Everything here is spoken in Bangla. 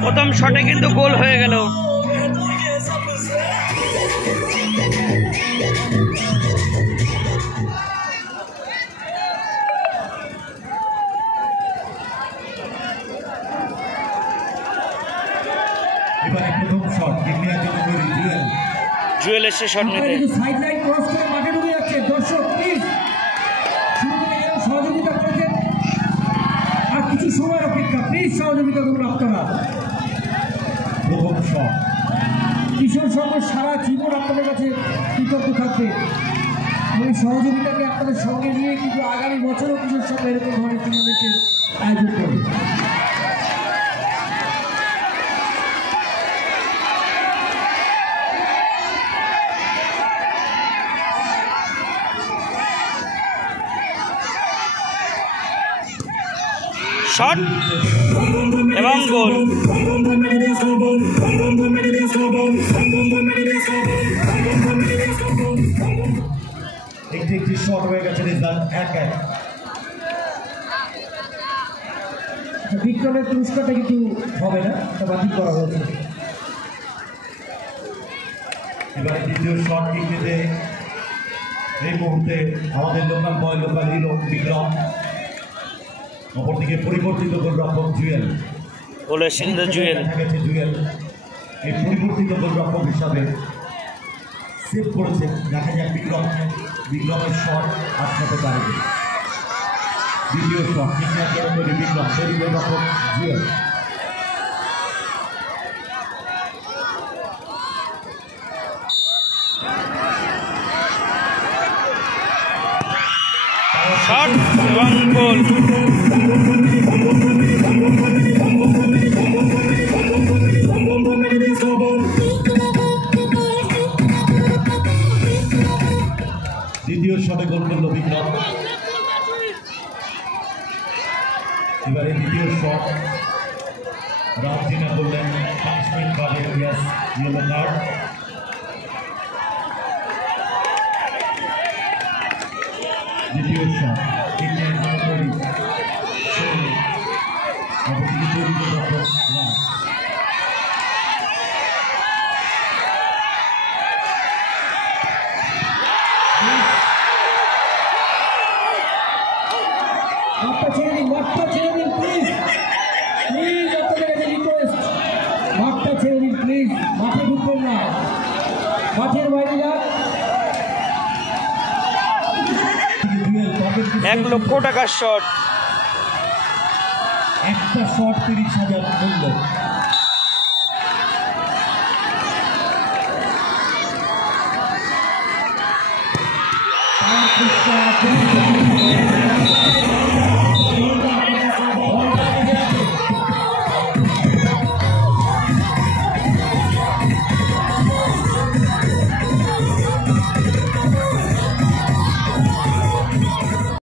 প্রথম শটে কিন্তু গোল হয়ে গেল। জুয়েল এসে শট নিতে। সাইড লাইন ক্রস করে মাঠে ঢুকে যাচ্ছে। দর্শক প্লিজ সহযোগিতা করেছেন, আর কিছু সময় অপেক্ষা, প্লিজ সহযোগিতা করুন আপনারা। প্রথম শট কিশোর সংঘ সারা জীবন আপনাদের কাছে কৃতজ্ঞ থাকবে। এই সহযোগিতাকে আপনাদের সঙ্গে নিয়ে কিন্তু আগামী বছরও কিশোর সংঘ এরকম ধরনের টুর্নামেন্টের আয়োজন করবে। শট এবং গোল। একটি শট হয়ে গেছে রেজাল্ট 1-1। বিক্রমের পুরস্কারটা কিন্তু হবে না, এটা বাতিল করা হয়েছে। এবারে দ্বিতীয় শট কিনতে এই মুহূর্তে আমাদের local boy, local hero Vikram. অপরদিকে পরিবর্তিত গোলরক্ষক জুয়েল। গোলের সিন্ধু জুয়েল। জুয়েল এই পরিবর্তিত গোলরক্ষক হিসাবে সেভ করেছে। দেখা যাক বিক্রমের শট আটকাতে পারবে। দ্বিতীয় শট বিক্রম, তৈরি গোলরক্ষক জুয়েল। শট এবং গোল। দ্বিতীয় শটে গোল করল বিক্রম। এবারে দ্বিতীয় শট রাজদিনা করলেন, পানিশমেন্ট পাবে ইয়েলো কার্ড। দ্বিতীয় শট মাঠটা ছেড়ে দিন প্লিজ, প্লিজ আপনাদের কাছে রিকোয়েস্ট, মাঠটা ছেড়ে দিন প্লিজ। মাঠে ঢুকবেন না, মাঠের বাইরে যান। 1 লক্ষ টাকার শট। একটা শট 30,000 মূল্য।